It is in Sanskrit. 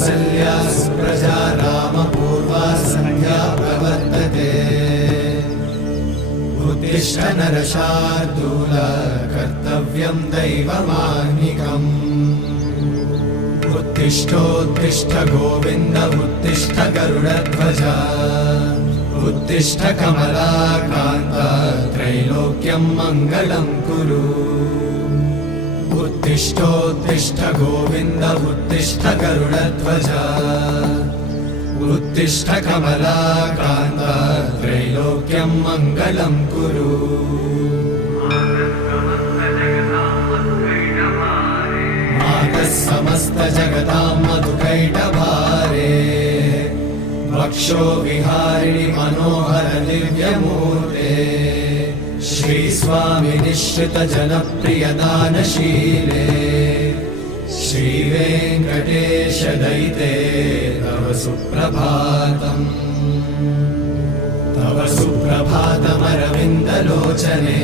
कौसल्या सुप्रजा रामपूर्वा सन्ध्या प्रवर्तते उत्तिष्ठ नरशार्दूल कर्तव्यं दैवमाह्निकम् उत्तिष्ठोत्तिष्ठ गोविन्द उत्तिष्ठ गरुडध्वज उत्तिष्ठ कमलाकान्त त्रैलोक्यं मङ्गलं कुरु उत्तिष्ठोत्तिष्ठ गोविन्द उत्तिष्ठ गरुडध्वज उत्तिष्ठ कमलाकान्त त्रैलोक्यं मङ्गलं कुरु मातः समस्त जगतां मधुकैटभारे वक्षो विहारिणि मनोहर दिव्यमूर्ते श्रीस्वामि निश्चित जनप्रिय दानशीले श्रीवेङ्कटेश दयिते तव सुप्रभातम् तव सुप्रभातमरविन्दलोचने।